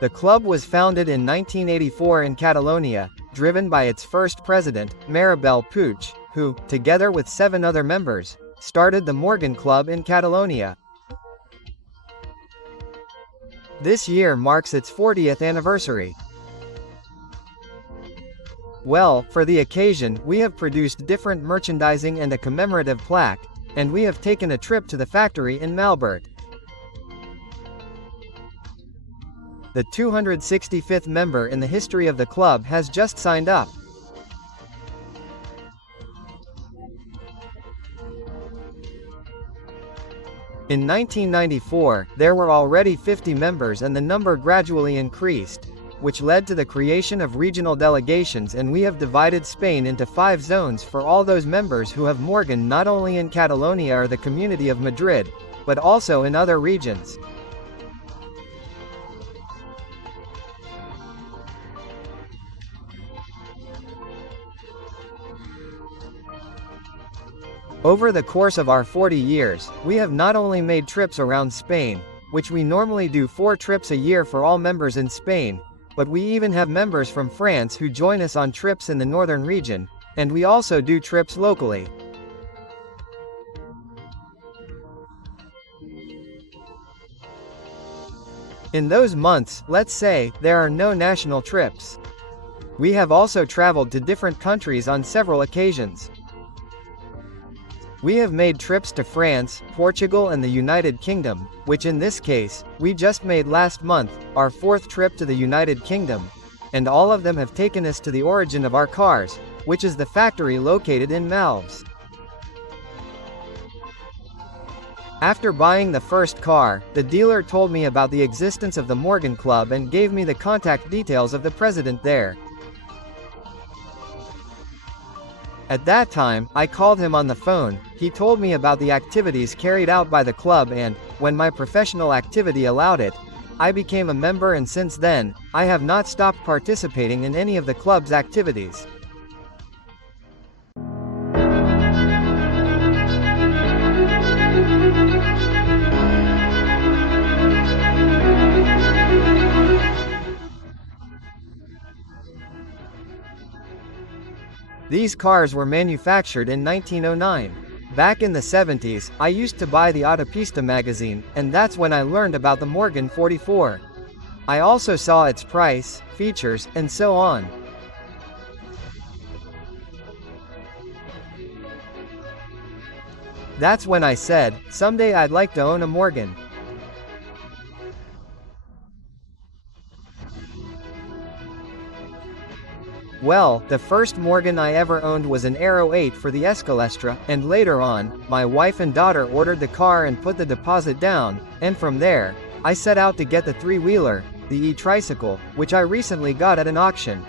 The club was founded in 1984 in Catalonia, driven by its first president, Maribel Puig, who, together with 7 other members, started the Morgan Club in Catalonia. This year marks its 40th anniversary. Well, for the occasion, we have produced different merchandising and a commemorative plaque, and we have taken a trip to the factory in Malbert. The 265th member in the history of the club has just signed up. In 1994, there were already 50 members and the number gradually increased, which led to the creation of regional delegations, and we have divided Spain into 5 zones for all those members who have Morgan not only in Catalonia or the Community of Madrid, but also in other regions. Over the course of our 40 years, we have not only made trips around Spain, which we normally do 4 trips a year for all members in Spain, but we even have members from France who join us on trips in the northern region, and we also do trips locally. In those months, let's say, there are no national trips. We have also traveled to different countries on several occasions. We have made trips to France, Portugal and the United Kingdom, which in this case, we just made last month, our 4th trip to the United Kingdom, and all of them have taken us to the origin of our cars, which is the factory located in Malves. After buying the first car, the dealer told me about the existence of the Morgan Club and gave me the contact details of the president there. At that time, I called him on the phone. He told me about the activities carried out by the club, and, when my professional activity allowed it, I became a member, and since then, I have not stopped participating in any of the club's activities. These cars were manufactured in 1909. Back in the 70s, I used to buy the Autopista magazine, and that's when I learned about the Morgan 44. I also saw its price, features, and so on. That's when I said, someday I'd like to own a Morgan. Well, the first Morgan I ever owned was an Aero 8 for the Escalestra, and later on, my wife and daughter ordered the car and put the deposit down, and from there, I set out to get the 3-wheeler, the e-tricycle, which I recently got at an auction.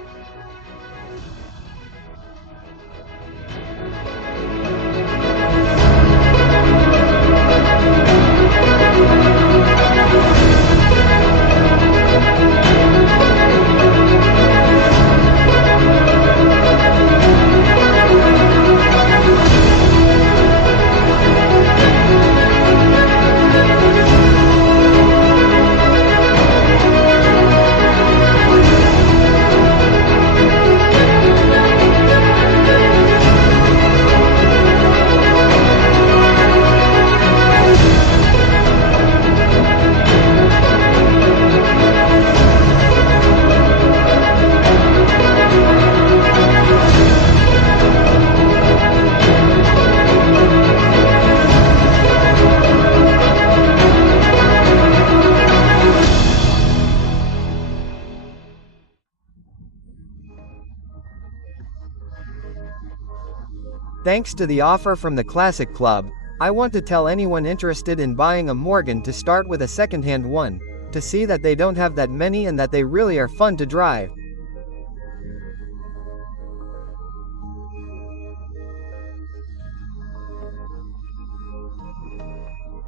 Thanks to the offer from the Classic Club, I want to tell anyone interested in buying a Morgan to start with a second-hand one, to see that they don't have that many and that they really are fun to drive.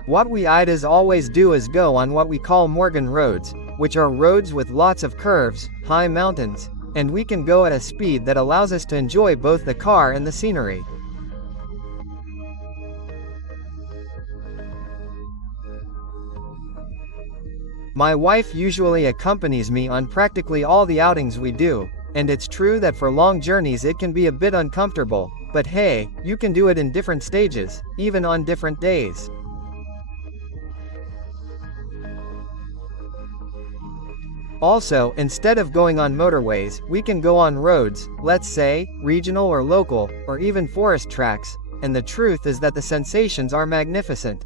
What we Idas always do is go on what we call Morgan roads, which are roads with lots of curves, high mountains, and we can go at a speed that allows us to enjoy both the car and the scenery. My wife usually accompanies me on practically all the outings we do, and it's true that for long journeys it can be a bit uncomfortable, but hey, you can do it in different stages, even on different days. Also, instead of going on motorways, we can go on roads, let's say, regional or local, or even forest tracks, and the truth is that the sensations are magnificent.